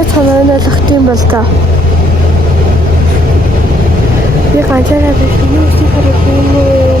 Манай цаанаа лохтын бол та. Би ганцаараа биш хүмүүсийг харах юм уу?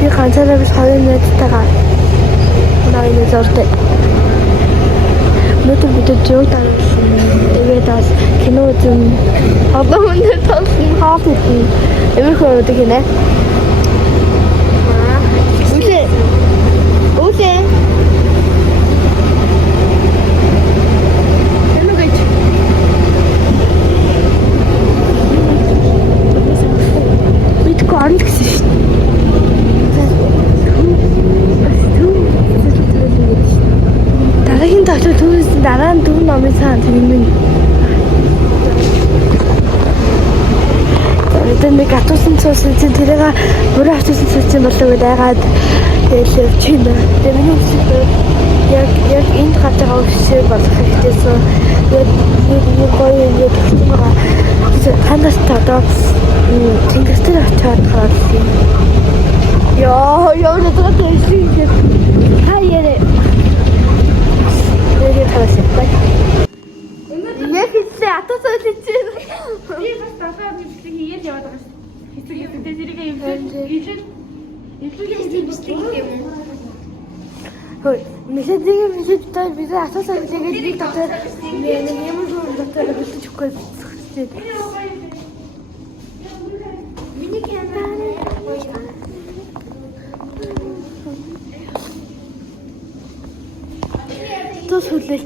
Би ганцаараа биш хоёр найзтайгаа нэг зортой. Мөтө бид жоо таасан. Тэгээд бас кино үзэн одоо мөн таасан хаад үзэн. Эвэрхүү үүдэг нэ. Үгүй. Оранж гэсэн шүү дээ. Дараагийн тоглолт түүнээс дараа нь дөрөв номын цаана тэрнээ. Тэгээд нэг атуусан цуусан чинь тэрийг бүрээ атуусан цуусан болоо гэдээ айгаад тэгэл явчихна. Тэгээд миний үсэг яг энд гадаа өсөж болох хэрэгтэйсэн. Яг нэг гоё юм гэсэн байгаа. Ханаас одоо тэнгисээр очиад гарсан. Яа, надад тийм хаяа. Тэгээд харасан бай. Яг ихтэй атасаа тийчээ. Би бас тасаа бичлэг хийгээд яваад байгаа шүү. Хэцүү тэрийг бичлэг юм. Хөөе, мессежийг бид атасаа тэгээд би дотор нэг юм дотор бэлтэж өгөх гэж. Миний камера То сүлээ.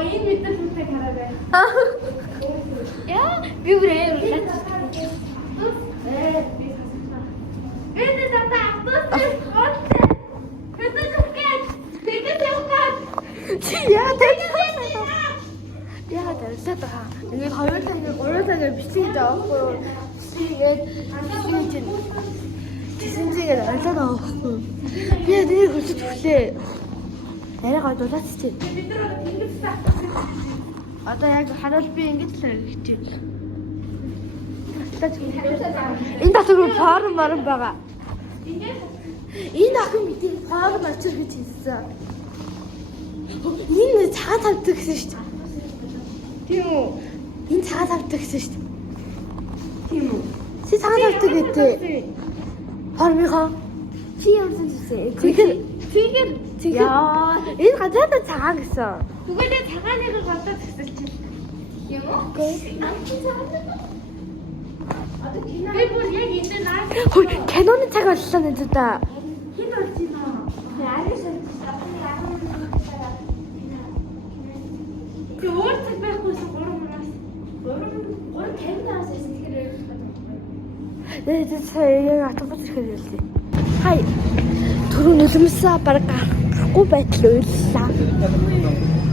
энэ мэдээ хүнтэй хараа. Яа, би бүрээ Би тата автобус оттэ. Хэдэж өгөөд. Тэгээд яваад. яа тэрсээ та. Нэг хоёр цагаар бичлэг даахгүй. Тэгээд тиймээ ойлоод авахгүй. Би нэг хүсэж өглөө. Арай гадуулаач чи. Одоо яг хараал би ингэж л хэрэгтэй. Энэ татвар форм байгаа. Энэ охин мэдээ форм очир гэж хэлсэн. Энэ цагаан тавьдаг гэсэн шүү дээ. Тийм үү? Энэ цагаан тавьдаг гэсэн шүү дээ. Тийм үү? Чи цагаан тавьдаг гэдэг. Формынхоо чи явсан гэсэн. Тэгэхээр яа, энэ газар цагаан гэсэн. Түгэлээ цагааныг гадаад хэсэлчихсэн. Тийм үү? Одоо кино. Би бүр яг энэ наа. Хөөе, киноны цаг боллоо нэ та. Хин болж байна. Ариш өөр цаг байхгүйс 3:50-аас ирсэн тэгэхээр Тэгээд яг автобус ирэхэд байлээ. Хай. Түрүү нулимсаа баг гарахгүй байтал уйллаа.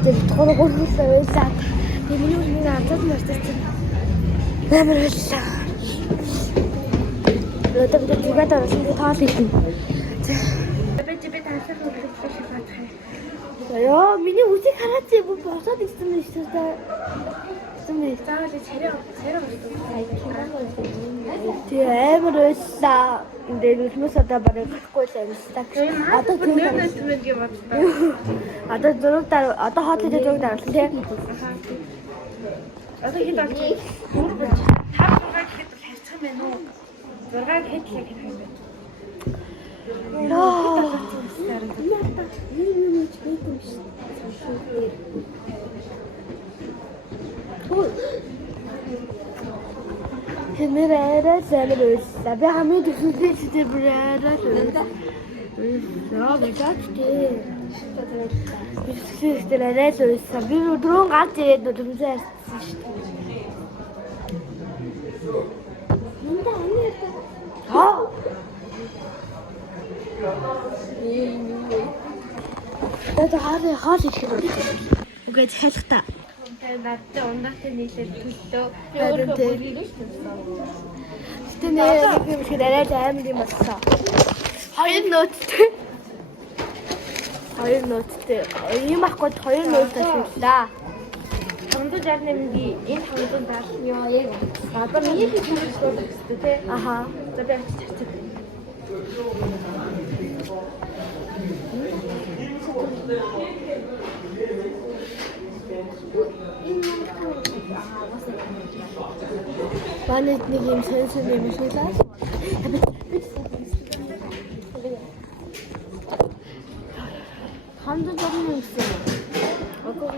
Тэгээд гургуурсаа уйлаад. Тэгээд миний үнийг аваад мартчихсан. Амар уйллаа. Одоо бид зүгээр дарсан тоол хийх. би таасах гэж шалгах. Яа, миний үсийг хараад яг босоод ирсэн байх шүү дээ. Зүмээ. Заавал царай Тий амар уйллаа. Энд нулимс одоо баг гарахгүй л амьсдаг. Одоо нэмэсмэг юм байна. Одоо зураг дараа одоо хоолой дээр зураг дараалсан тий. Одоо хэд болж байна? 5 6 гэхэд бол харьцах юм байна уу? 6 гэхэд л яг юм байна. Хэмээрээ зэмрээс би хамгийн төсөлтэй зүтэрбрээрээ яа бэгаттэй бисгэлтэй лээсэн би өдрөн гарч ирээд нулимсаа ярьсан шүү дээ. Минь аа одоо хаал ирэхэд үгээд хайлах та. Надад ундаатай нийлээд төлтөө. Би өөрөө бүрийг л төлсөн. Гэтэ нэг юм шиг арай амар юм болсон. Хоёр ноттэй. Ийм ахгүй хоёр нот тавьлаа. 568-ийн энэ 570 яа яг. Одоо миний хэлж байгаа шүү дээ тий. Аха. За би очиж чацдаг. Манай нэг юм сонсон юм шиг лээ. хамт жаргал гэсэн. Окей.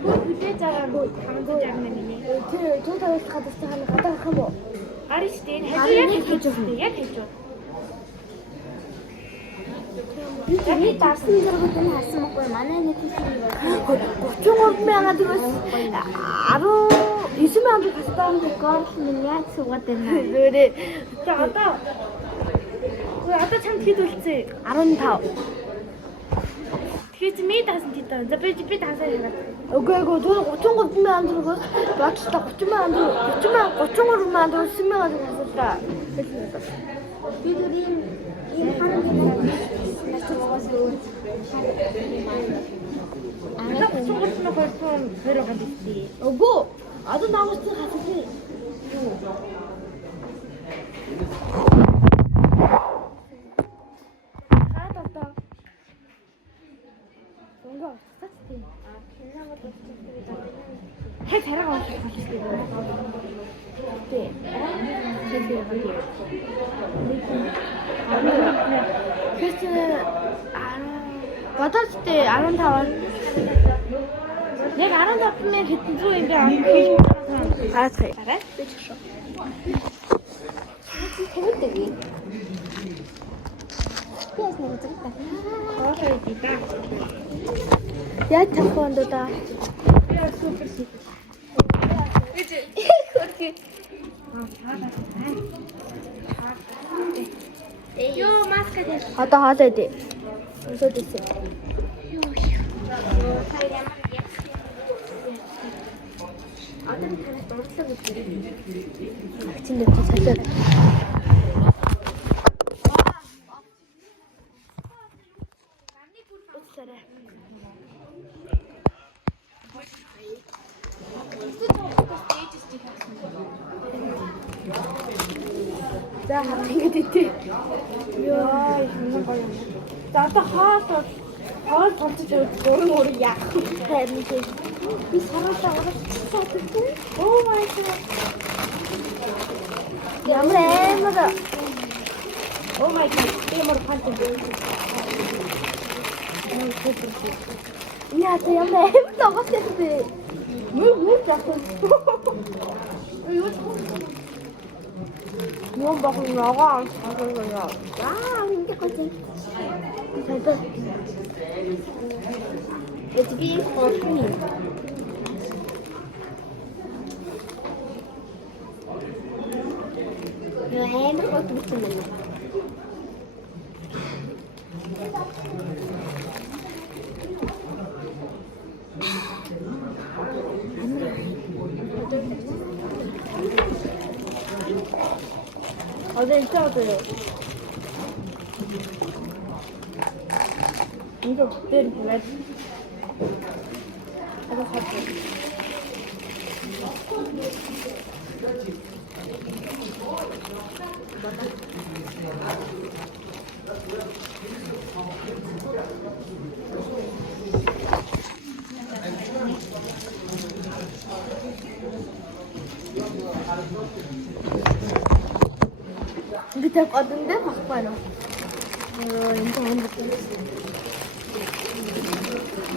Хүлээж байгаагүй хамт жаргал нэ. Тэр тутагт гадагтай хана гадаах юм уу? Ариш тийм хажууд хийж өгсөн. Яг хийж үү. Би дарсан зэрэг энэ харсан байхгүй манай нэг тийм 33,000 төгрөг 19,000 кастом гол минь суугаад байна. Зөөрэ. Одоо чамд хэд үлцээ? 15. Тэгэхээр ми таасан тийм. За би таасаа яриад. Үгүй 33,000 төгрөгөөс бачлаа 33,000 төгрөг би дөрийн ийм харамгийн начаас өөр аа 33,000 төгрөг гэдэг. Үгүй одоо намайг хасах юу? Хэ тараа авах хэрэгтэй. Тэ. Бодож тэ 15. Яг 15,000 хэдэн зуун юм бэ амгүй. Хаацгаа. Хараа. Би ч шүү. Хэвэдэг юм. Яс нэг зэрэг та. Окей дита. Я тахонд да. Я супер супер. Хөрхи. Ёо маска дэс. Одоо хаалаа дээ. Өсөө дэсэ. Одоо танаас дурдлаг үзээ. Чинь нэг цаалаа. За ингэж итээ. Яа, энэ гоё юм. За одоо хоол болчих өөр яах вэ? Харин би сараасаа орчихсон. Oh my god. Ямар. Oh my god. Ямар фантик. Яа, ямар тогтсон. Юу яах вэ? Юу бахын ягаа аа ингэ гоцэн. Тэдэ. Эдги хөрхний. Яа энэ хотсон юм. 어제 있어도요. 이거 그때를 몰랐지. 아까 갔지. Kita kodong deh apa no? Ini kan betul.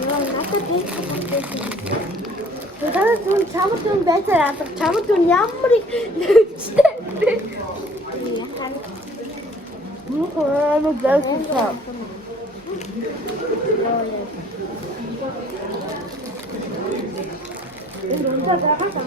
Nanti deh. Kita tuh campur tuh becer atau campur tuh nyamri. Iya kan. Mau becer sah. Oh ya. Ini udah berapa jam?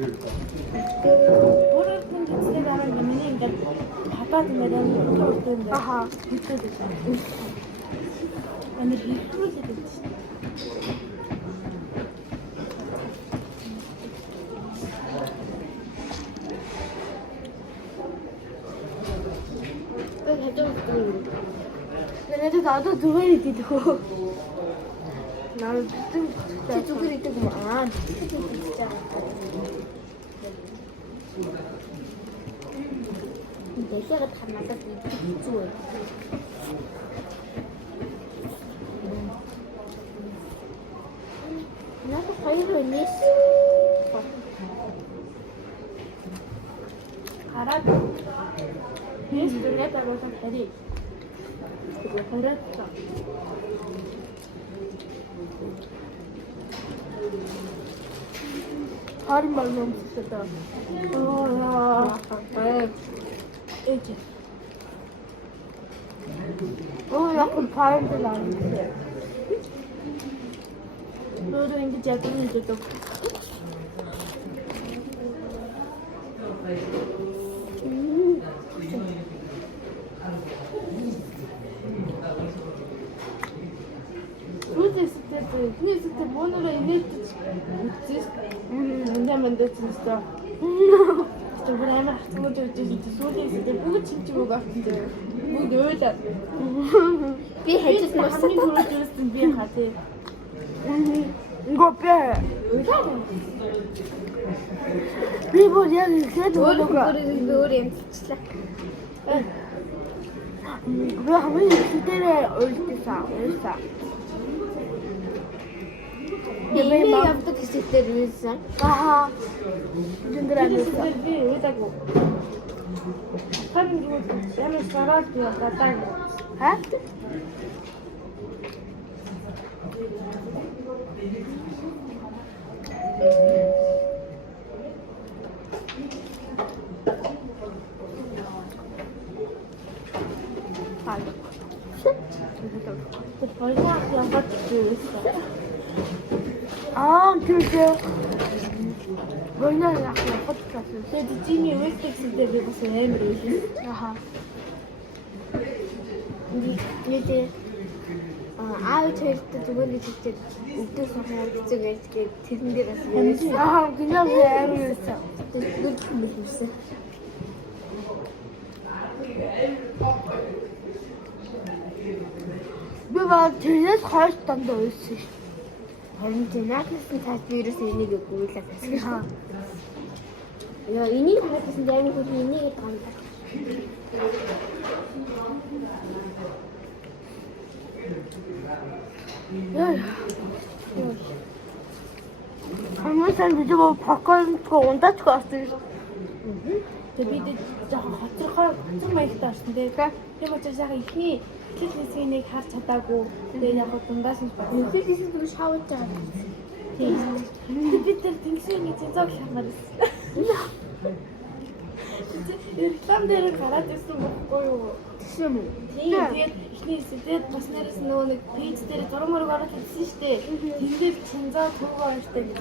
Өөрөө хүн дэцтэй байгаа юм миний ингээд хатаад ингээд амар хөөртэй ингээд Аха. хөдөөд байна. Амар хэрхрүүлээд байна шүү дээ. Тэг хажууд. Надад одоо зүгээр идэх хөө. Наа зүгээр идэх юм аа. Дэлхийд хамаатад хэцүү бай. Надад хоёр өнөөс Хараад нэс дүрээд агуулсан хари. Тэгээ хараад харин баг юм зүсэдэ. ээж. Яг нь парент л аа. Нөөдөө ингэж яг юм гэдэг. Нийсэтэй бонороо инээдэж үзсэн. Мандамандсан өстой. Тэр амар хатгууд үзсэн сүүлээсээ бүгд чимчиг үг авчихсан. Бүгд ойлаа. Би хайж хамгийн түрүүнд юусэн би хатээ. Гопе. Би бүр яг ихэд өөр юм цэцлээ. Би хамгийн ихэдээ ойлсон. Яа явдаг хэсэгтэр үйсэн. Аха. Дүндрээ үйсэн. Би үйдаггүй. Харин юу ямар сараад явдаг. Ха? Ойлаа яваад үйсэн. 그게 원래는 약간 어떻게 그래도 찜이 웨스텍스 때 배고서 애를 오신. 아하. 이제 아유 저때 저번에 진짜 웃겨서 그쪽에 이렇게 드는 데라서 아 그냥 애를 했어. 그렇게 무슨 누가 들려서 가르쳤단다 했어. Харин наадмын цаас вирус энийг өгүүлээд байна. Яа, энийг хаасан дайны хөл энийг гамдаг. Яа. Хамаасан бид бол поколцоо ундаач гоосон шүү. Тэгээ бид жоохон хоцорхоор хоцор маягтай орсон тэгээ. Тийм учраас яг ихний хэл хэсгийг харж чадаагүй. Тэгээ яг дундаас нь байна. Хэл хэсэг нь шавж байгаа. Тийм. Бид тэр тэнгисийн зэнцог шахмаар ирсэн. Реклам дээр гараад ирсэн бохгүй юу? Тийм үү? Тийм. Тэгээд ихний хэсэгт бас нэрээс нөгөө нэг пэйж дээр зураг мөрөг ороод ирсэн шүү дээ. Тэндээ чинзаа төвгөө орштой гэж.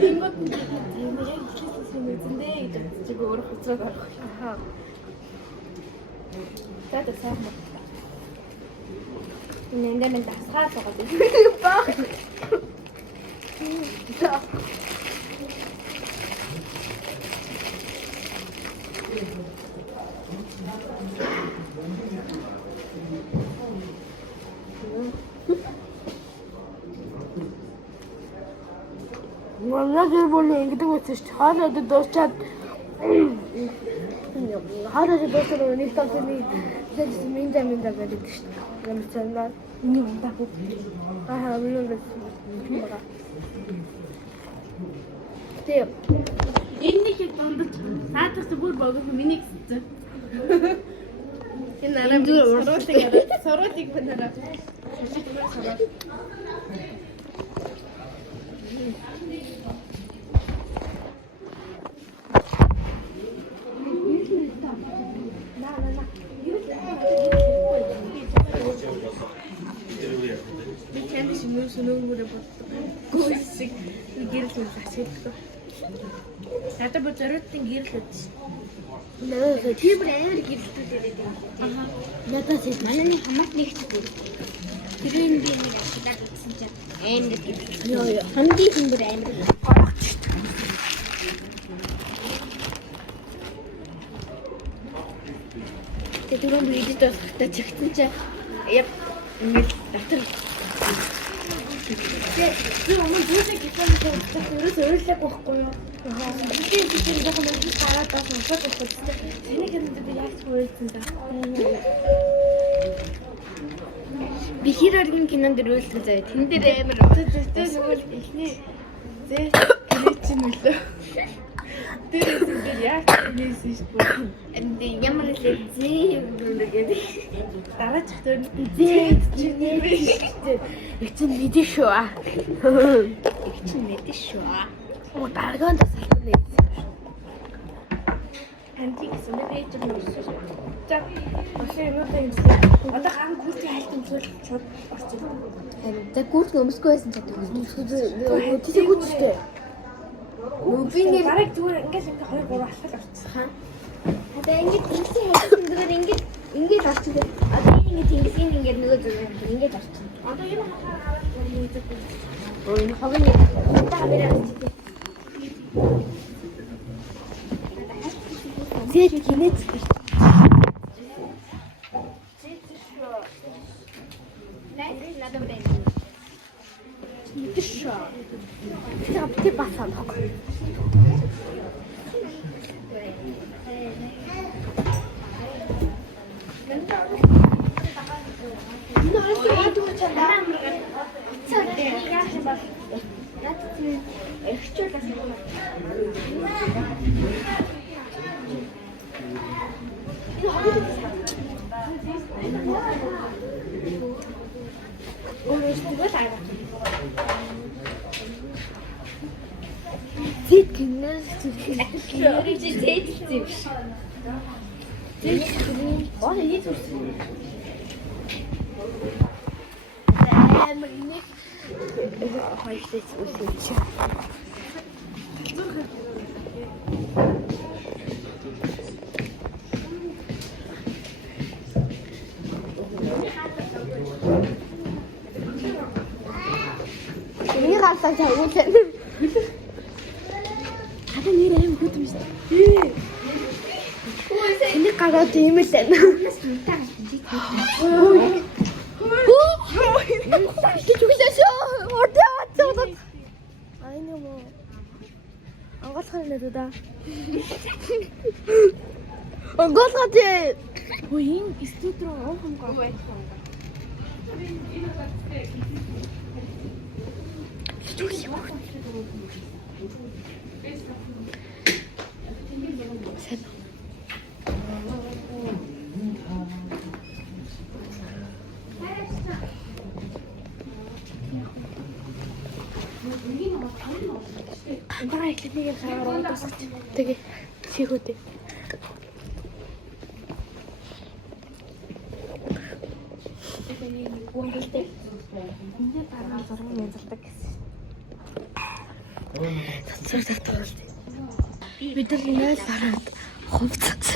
Тэнгод тийм яг хэл хэсгийн үзэндээ гэж чиг өөр хоцрог орох. Аха. Тата сайхан. Нэмдэ мен дасгаад байгаа. 원래 원래 ингэдэг байсан шүү. Хаанаа дуусчаад хаанаа дуусаад нэг тасны зэрэг миндэ гэдэг шүү. Ямар ч юм Энийг унтахгүй. Аа минь байгаа. Тэг. Энийг дундаж саадах бүр богох миний гэсэн. Энэ арай зүгээр соротыг бэнараа. Би кэндиш мөн сүнөөгөөрөө боддог. Гүйсэг гэрэл зүйл ашиглахгүй. Надад бүр зориудын гэрэл үүдсэн. Нөө Тэр бүр амар гэрэлтүүд ирээд байна. надад тийм Манайны хамаат нэгчтэй. Тэрийн би нэг ашиглаад утсан чинь амар гэрэлт. ёо ёо. Хамгийн их бүр амар. Тэгээд түрүүн видеод болохтой чигтэн чинь яг ингээд дотор Би өмнө зүйлээ гитартай ерөөс өөрлөг байхгүй юу? Тэгээд би жоохон нэг гараад бас сонсож байгаа. Тэний хэрэнд би яаж хөөсөн та. би хэр оргийн кинонд дөрүүлсэн заяа. Тэн дээр амар Тэгээд нөгөө ихний зээ гэрээ чинь үлээ. Тэр яг нээсэн шүү дээ. энд ямар л зээ юм гэдэг. Дараач тэр Зээ чинь нэмээ шүү дээ. их чинь мэдээ шүү. их ч мэдээ шүү. Оо даргаанд бас их нэ. Хантиг гэсэн нэг ээж юм шүү. За машин юм уу гэсэн. Одоо хаан гүртийн хайлтын зүйл шууд орчих. За гүрт өмсгөө байсан гэдэг. Тэсээ хүчтэй. Би нэг Бараг зүгээр ингээл 2 3 алхал орчихсан. одоо ингэж ингэсэн хэлсэн зүгээр ингэж орчихсон. Одоо ингэ тэнгисийн ингэ нөгөө зүгээр ингэж орчихсон. Одоо энэ хахаа мэдээ. Өө энэ хогийн нэг камера авчихсан. Зээ гинэц. Надад байна. Мэдээ шүү. Тэр бас санах. Зээ гинэц. Яриж зээдэлсэн юм шиг. Аа энэ зүрсэн. Амар нэг хоёртойч үсэж. Миний гартаа чавуулсан. Хата нэр аим хөт юм шүү. Эний гараад ийм л байна. Гэж үгүйсэшөө. Ордоо атсаад. Ай нэмэ. Ангаалхаар нэ даа. Ангаалхаад. Ой энэ студ руу авах юм гаа. Баа их нэг хараа тасч. Тэгээ чихүүтэй. Гүнгэлтэй. Энд дараа зураг янзалдаг гэсэн. Цацар татвал. Бид нар бараад хувцас.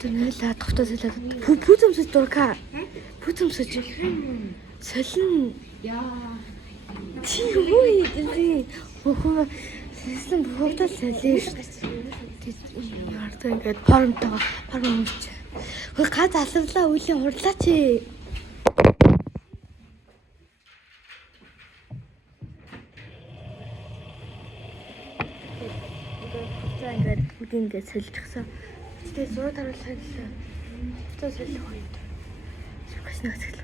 Тэнэлээ тогтоо солиод. Пүзэмсэж дурка. Пүзэмсэж. Солин. Яа. Чи юу ийм бүхэн систем бүгдээ солииш. Ярд ингээд формтойгоо форм өмч. Хөө газ алвлаа үлийн хурлаа чи. Ингээд бүгд ингээд соличихсан. Тэгээ зураг харуулсан. Фото солих үед. Шүкс нэг